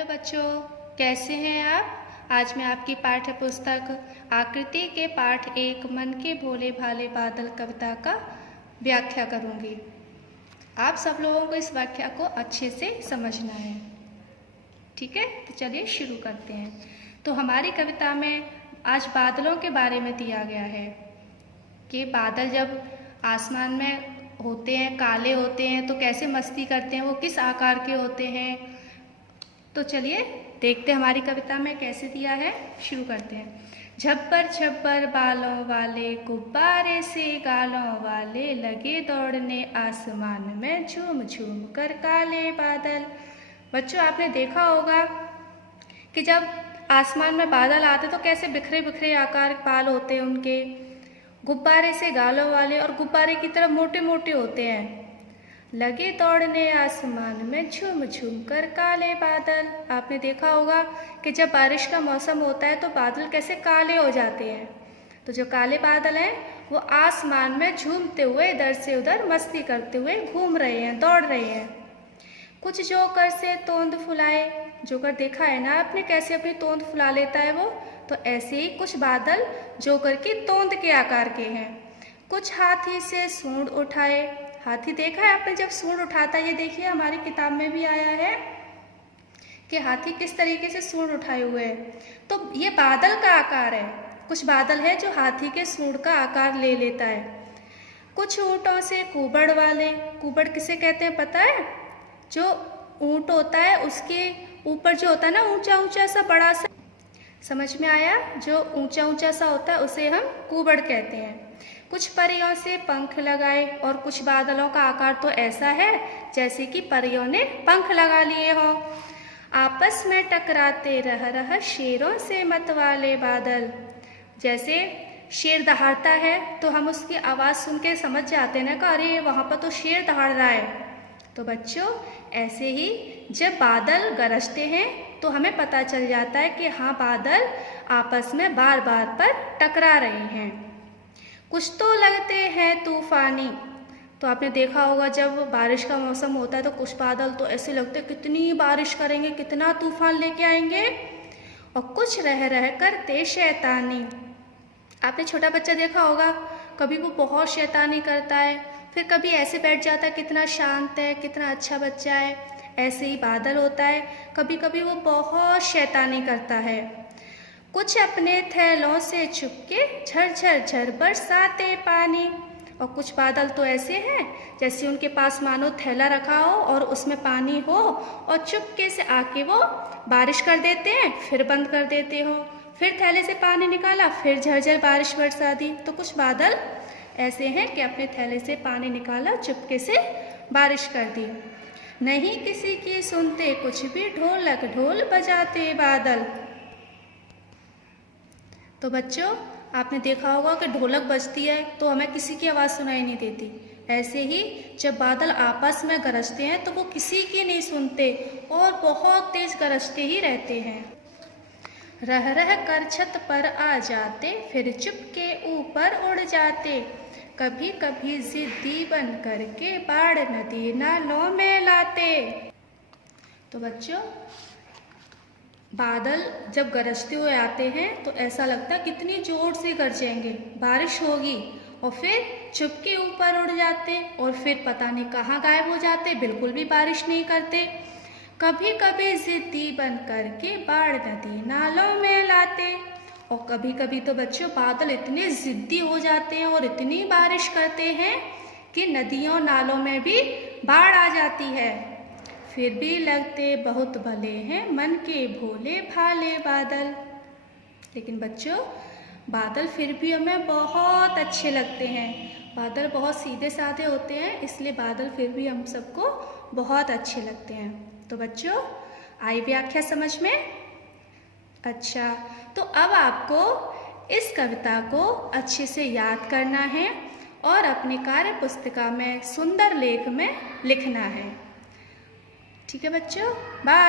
Hello बच्चों, कैसे हैं आप। आज मैं आपकी पाठ्य पुस्तक आकृति के पाठ 1 मन के भोले भाले बादल कविता का व्याख्या करूंगी। आप सब लोगों को इस व्याख्या को अच्छे से समझना है, ठीक है। तो चलिए शुरू करते हैं। तो हमारी कविता में आज बादलों के बारे में दिया गया है कि बादल जब आसमान में होते हैं, काले होते हैं, तो कैसे मस्ती करते हैं, वो किस आकार के होते हैं। तो चलिए देखते हैं हमारी कविता में कैसे दिया है। शुरू करते हैं। झब्बर झब्बर बालों वाले, गुब्बारे से गालों वाले, लगे दौड़ने आसमान में, झूम झूम कर काले बादल। बच्चों, आपने देखा होगा कि जब आसमान में बादल आते तो कैसे बिखरे बिखरे आकार बाल होते हैं उनके, गुब्बारे से गालों वाले, और गुब्बारे की तरह मोटे मोटे होते हैं। लगे दौड़ने आसमान में, झूम झूम कर काले बादल। आपने देखा होगा कि जब बारिश का मौसम होता है तो बादल कैसे काले हो जाते हैं। तो जो काले बादल हैं वो आसमान में झूमते हुए इधर से उधर मस्ती करते हुए घूम रहे हैं, दौड़ रहे हैं। कुछ जोकर से तोंद फुलाए, जोकर देखा है ना आपने कैसे अपनी तोंद फुला लेता है वो, तो ऐसे ही कुछ बादल जोकर की तोंद के आकार के हैं। कुछ हाथी से सूंड उठाए, हाथी देखा है आपने जब सूंड उठाता है, ये देखिए हमारी किताब में भी आया है कि हाथी किस तरीके से सूंड उठाए हुए है। तो ये बादल का आकार है। कुछ बादल है जो हाथी के सूंड का आकार ले लेता है। कुछ ऊँटों से कुबड़ वाले, कुबड़ किसे कहते हैं पता है? जो ऊँट होता है उसके ऊपर जो होता है ना ऊंचा ऊंचा सा बड़ा सा, समझ में आया? जो ऊंचा ऊंचा सा होता है उसे हम कुबड़ कहते हैं। कुछ परियों से पंख लगाए, और कुछ बादलों का आकार तो ऐसा है जैसे कि परियों ने पंख लगा लिए हों। आपस में टकराते रह रह शेरों से मतवाले बादल, जैसे शेर दहाड़ता है तो हम उसकी आवाज़ सुन के समझ जाते हैं ना कि अरे वहाँ पर तो शेर दहाड़ रहा है। तो बच्चों, ऐसे ही जब बादल गरजते हैं तो हमें पता चल जाता है कि हाँ, बादल आपस में बार बार पर टकरा रहे हैं। कुछ तो लगते हैं तूफानी, तो आपने देखा होगा जब बारिश का मौसम होता है तो कुछ बादल तो ऐसे लगते हैं कितनी बारिश करेंगे, कितना तूफान लेके आएंगे। और कुछ रह रह करते शैतानी, आपने छोटा बच्चा देखा होगा, कभी वो बहुत शैतानी करता है, फिर कभी ऐसे बैठ जाता है, कितना शांत है, कितना अच्छा बच्चा है। ऐसे ही बादल होता है, कभी कभी वो बहुत शैतानी करता है। कुछ अपने थैलों से छुपके झरझर झर बरसाते पानी, और कुछ बादल तो ऐसे हैं जैसे उनके पास मानो थैला रखा हो और उसमें पानी हो, और चुपके से आके वो बारिश कर देते हैं, फिर बंद कर देते हो, फिर थैले से पानी निकाला, फिर झरझर बारिश बरसा दी। तो कुछ बादल ऐसे हैं कि अपने थैले से पानी निकाला, चुपके से बारिश कर दी। नहीं किसी की सुनते कुछ भी, ढोलक ढोल बजाते बादल। तो बच्चों, आपने देखा होगा कि ढोलक बजती है तो हमें किसी की आवाज़ सुनाई नहीं देती। ऐसे ही जब बादल आपस में गरजते हैं तो वो किसी की नहीं सुनते और बहुत तेज गरजते ही रहते हैं। रह रह कर छत पर आ जाते, फिर चुपके ऊपर उड़ जाते, कभी कभी जिद्दी बन करके बाढ़ नदी नालों में लाते। तो बच्चों, बादल जब गरजते हुए आते हैं तो ऐसा लगता है कितनी जोर से गरजेंगे, बारिश होगी, और फिर चुपके ऊपर उड़ जाते और फिर पता नहीं कहाँ गायब हो जाते, बिल्कुल भी बारिश नहीं करते। कभी कभी जिद्दी बन करके बाढ़ नदी नालों में लाते, और कभी कभी तो बच्चों बादल इतने जिद्दी हो जाते हैं और इतनी बारिश करते हैं कि नदियों नालों में भी बाढ़ आ जाती है। फिर भी लगते बहुत भले हैं मन के भोले भाले बादल। लेकिन बच्चों, बादल फिर भी हमें बहुत अच्छे लगते हैं। बादल बहुत सीधे साधे होते हैं, इसलिए बादल फिर भी हम सबको बहुत अच्छे लगते हैं। तो बच्चों, आई व्याख्या समझ में? अच्छा, तो अब आपको इस कविता को अच्छे से याद करना है और अपनी कार्य पुस्तिका में सुंदर लेख में लिखना है। ठीक है बच्चों, बाय।